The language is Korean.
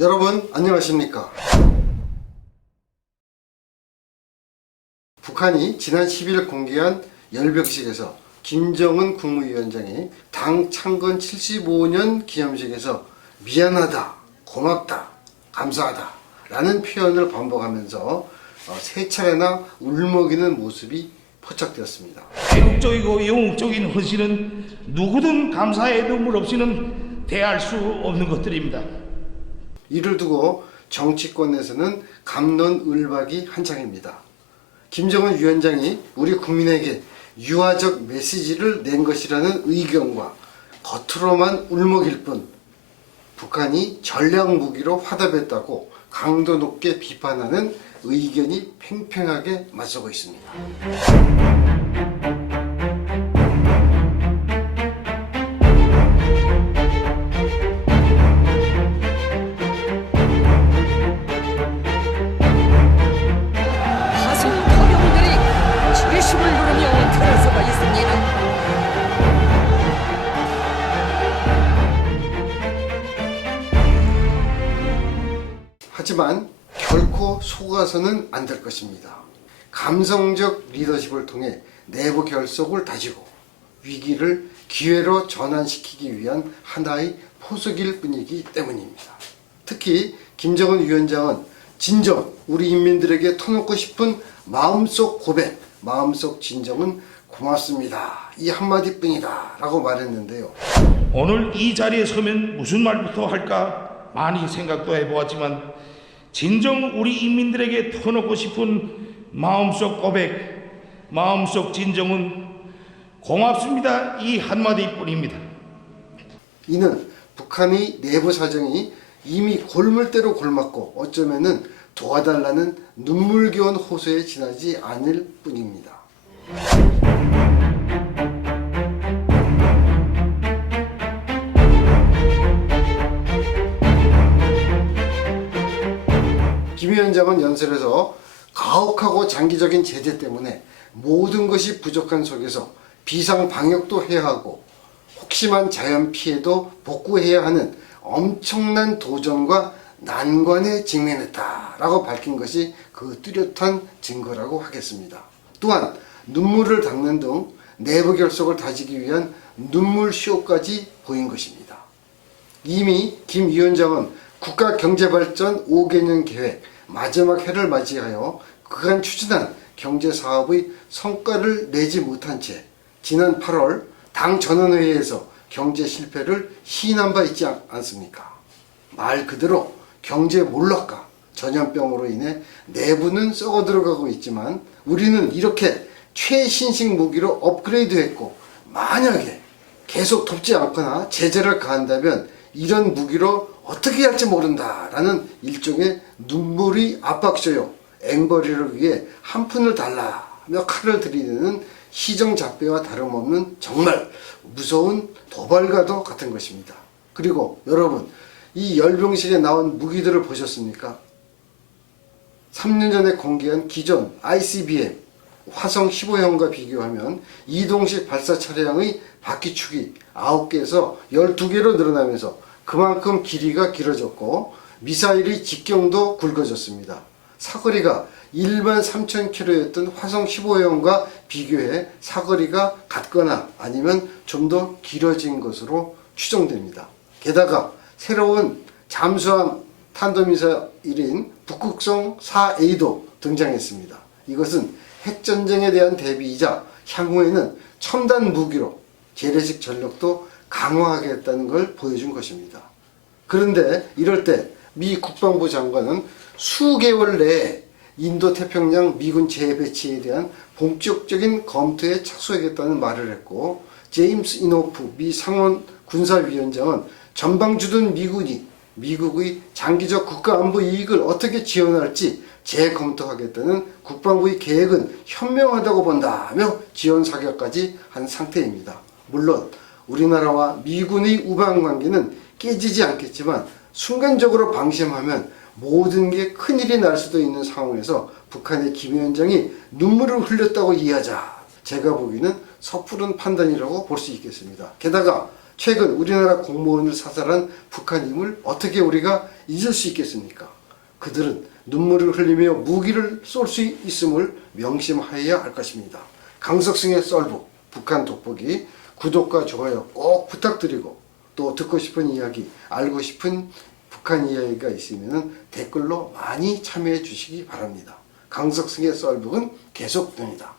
여러분 안녕하십니까? 북한이 지난 10일 공개한 열병식에서 김정은 국무위원장이 당 창건 75년 기념식에서 미안하다, 고맙다, 감사하다 라는 표현을 반복하면서 세 차례나 울먹이는 모습이 포착되었습니다. 애국적이고 영웅적인 헌신은 누구든 감사의 눈물 없이는 대할 수 없는 것들입니다. 이를 두고 정치권에서는 갑론을박이 한창입니다. 김정은 위원장이 우리 국민에게 유화적 메시지를 낸 것이라는 의견과 겉으로만 울먹일 뿐 북한이 전략 무기로 화답했다고 강도 높게 비판하는 의견이 팽팽하게 맞서고 있습니다. 하지만 결코 속아서는 안 될 것입니다. 감성적 리더십을 통해 내부 결속을 다지고 위기를 기회로 전환시키기 위한 하나의 포석일 뿐이기 때문입니다. 특히 김정은 위원장은 진정 우리 인민들에게 터놓고 싶은 마음속 고백, 마음속 진정은 고맙습니다. 이 한마디뿐이다 라고 말했는데요. 오늘 이 자리에 서면 무슨 말부터 할까 많이 생각도 해보았지만 진정 우리 인민들에게 터놓고 싶은 마음속 고백, 마음속 진정은 고맙습니다. 이 한마디뿐입니다. 이는 북한의 내부 사정이 이미 골물대로 골맞고 어쩌면은 도와달라는 눈물겨운 호소에 지나지 않을 뿐입니다. 김 위원장은 연설에서 가혹하고 장기적인 제재 때문에 모든 것이 부족한 속에서 비상 방역도 해야 하고 혹심한 자연 피해도 복구해야 하는 엄청난 도전과 난관에 직면했다라고 밝힌 것이 그 뚜렷한 증거라고 하겠습니다. 또한 눈물을 닦는 등 내부 결속을 다지기 위한 눈물쇼까지 보인 것입니다. 이미 김 위원장은 국가경제발전 5개년 계획 마지막 해를 맞이하여 그간 추진한 경제사업의 성과를 내지 못한 채 지난 8월 당 전원회의에서 경제 실패를 시인한 바 있지 않습니까? 말 그대로 경제 몰락과 전염병으로 인해 내부는 썩어 들어가고 있지만 우리는 이렇게 최신식 무기로 업그레이드했고 만약에 계속 돕지 않거나 제재를 가한다면 이런 무기로 어떻게 할지 모른다라는 일종의 눈물이 압박쇼요. 앵벌이를 위해 한 푼을 달라며 칼을 들이대는 시정잡배와 다름없는 정말 무서운 도발과도 같은 것입니다. 그리고 여러분, 이 열병식에 나온 무기들을 보셨습니까? 3년 전에 공개한 기존 ICBM 화성 15형과 비교하면 이동식 발사 차량의 바퀴축이 9개에서 12개로 늘어나면서 그만큼 길이가 길어졌고 미사일의 직경도 굵어졌습니다. 사거리가 13,000km였던 화성 15형과 비교해 사거리가 같거나 아니면 좀 더 길어진 것으로 추정됩니다. 게다가 새로운 잠수함 탄도미사일인 북극성 4A도 등장했습니다. 이것은 핵전쟁에 대한 대비이자 향후에는 첨단 무기로 재래식 전력도 강화하겠다는 걸 보여준 것입니다. 그런데 이럴 때 미 국방부 장관은 수개월 내에 인도태평양 미군 재배치에 대한 본격적인 검토에 착수하겠다는 말을 했고 제임스 이노프 미 상원 군사위원장은 전방주둔 미군이 미국의 장기적 국가안보 이익을 어떻게 지원할지 재검토하겠다는 국방부의 계획은 현명하다고 본다며 지원 사격까지 한 상태입니다. 물론 우리나라와 미군의 우방관계는 깨지지 않겠지만 순간적으로 방심하면 모든 게 큰일이 날 수도 있는 상황에서 북한의 김 위원장이 눈물을 흘렸다고 이해하자 제가 보기에는 섣부른 판단이라고 볼 수 있겠습니다. 게다가 최근 우리나라 공무원을 사살한 북한임을 어떻게 우리가 잊을 수 있겠습니까? 그들은 눈물을 흘리며 무기를 쏠 수 있음을 명심하여야 할 것입니다. 강석승의 썰북, 북한 돋보기, 구독과 좋아요 꼭 부탁드리고, 또 듣고 싶은 이야기, 알고 싶은 북한 이야기가 있으면 댓글로 많이 참여해 주시기 바랍니다. 강석승의 썰북은 계속됩니다.